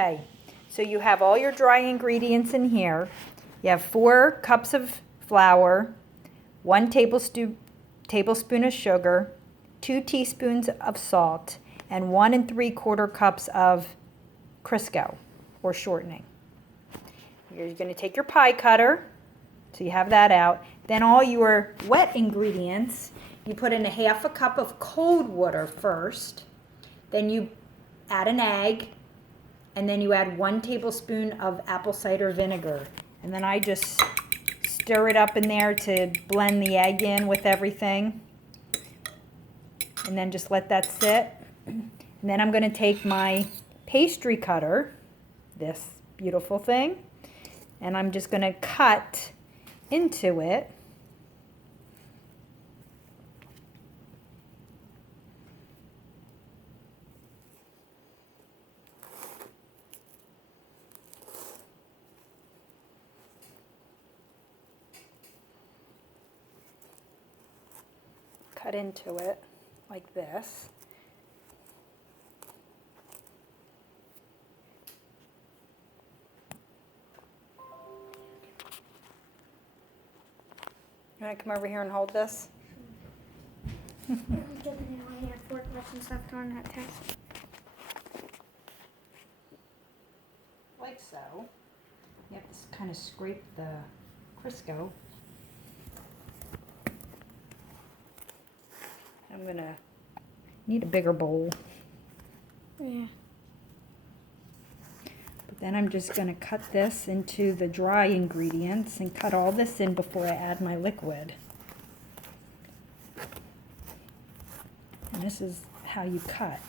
Okay, so you have all your dry ingredients in here. You have 4 cups of flour, 1 tablespoon of sugar, 2 teaspoons of salt, and 1 3/4 cups of Crisco or shortening. You're going to take your pie cutter, so you have that out. Then all your wet ingredients, you put in a 1/2 cup of cold water first. Then you add an egg. And then you add 1 tablespoon of apple cider vinegar. And then I just stir it up in there to blend the egg in with everything. And then just let that sit. And then I'm going to take my pastry cutter, this beautiful thing, and I'm just going to cut into it. Cut into it like this. You want to come over here and hold this? I have 4 questions left on that test. Like so. You have to kind of scrape the Crisco. I'm going to need a bigger bowl. Yeah. But then I'm just going to cut this into the dry ingredients and cut all this in before I add my liquid. And this is how you cut.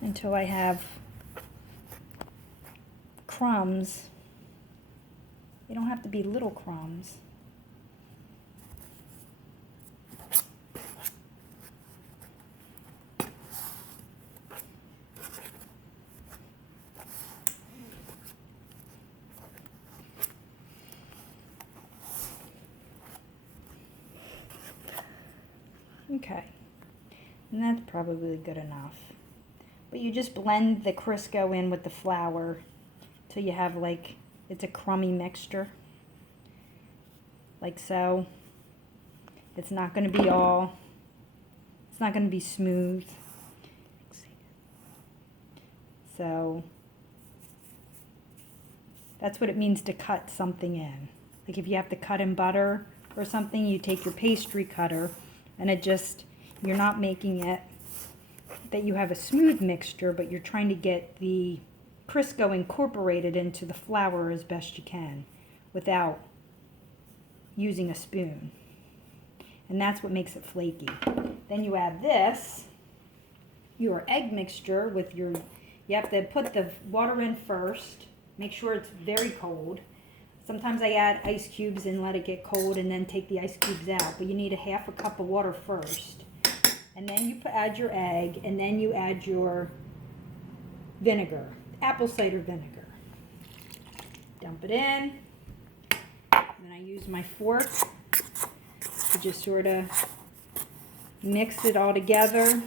Until I have crumbs. They don't have to be little crumbs. Okay, and that's probably good enough. But you just blend the Crisco in with the flour till you have like, it's a crummy mixture. Like so. It's not going to be it's not going to be smooth. So, that's what it means to cut something in. Like if you have to cut in butter or something, you take your pastry cutter and it just, you're not making it that you have a smooth mixture, but you're trying to get the Crisco incorporated into the flour as best you can without using a spoon. And that's what makes it flaky. Then you add this, your egg mixture with your, you have to put the water in first, make sure it's very cold. Sometimes I add ice cubes and let it get cold and then take the ice cubes out, but you need a 1/2 cup of water first. And then you add your egg, and then you add your vinegar, apple cider vinegar. Dump it in, and then I use my fork to just sort of mix it all together,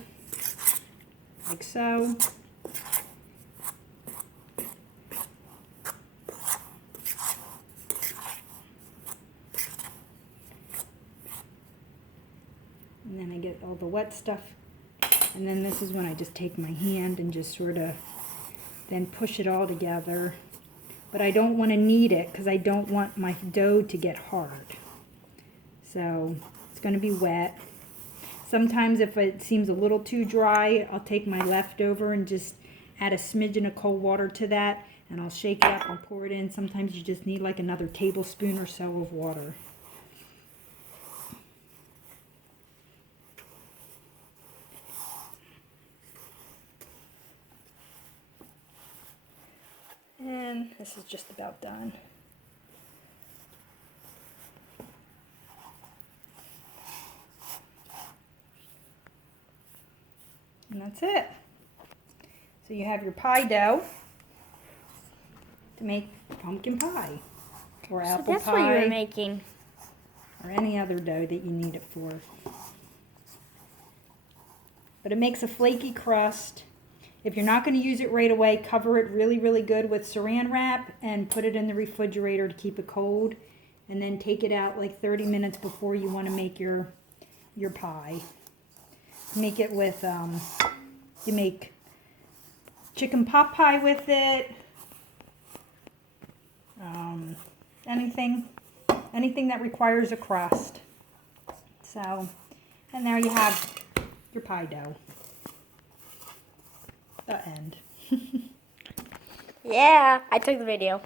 like so. And then I get all the wet stuff. And then this is when I just take my hand and just sort of then push it all together. But I don't want to knead it because I don't want my dough to get hard. So it's going to be wet. Sometimes if it seems a little too dry, I'll take my leftover and just add a smidgen of cold water to that. And I'll shake it up and pour it in. Sometimes you just need like another tablespoon or so of water. And this is just about done. And that's it. So you have your pie dough to make pumpkin pie or apple that's pie. what you were making. Or any other dough that you need it for. but it makes a flaky crust. If you're not going to use it right away, cover it really, really good with saran wrap and put it in the refrigerator to keep it cold. And then take it out like 30 minutes before you want to make your pie. Make it with, you make chicken pot pie with it. Anything that requires a crust. So, and there you have your pie dough. The end. Yeah, I took the video.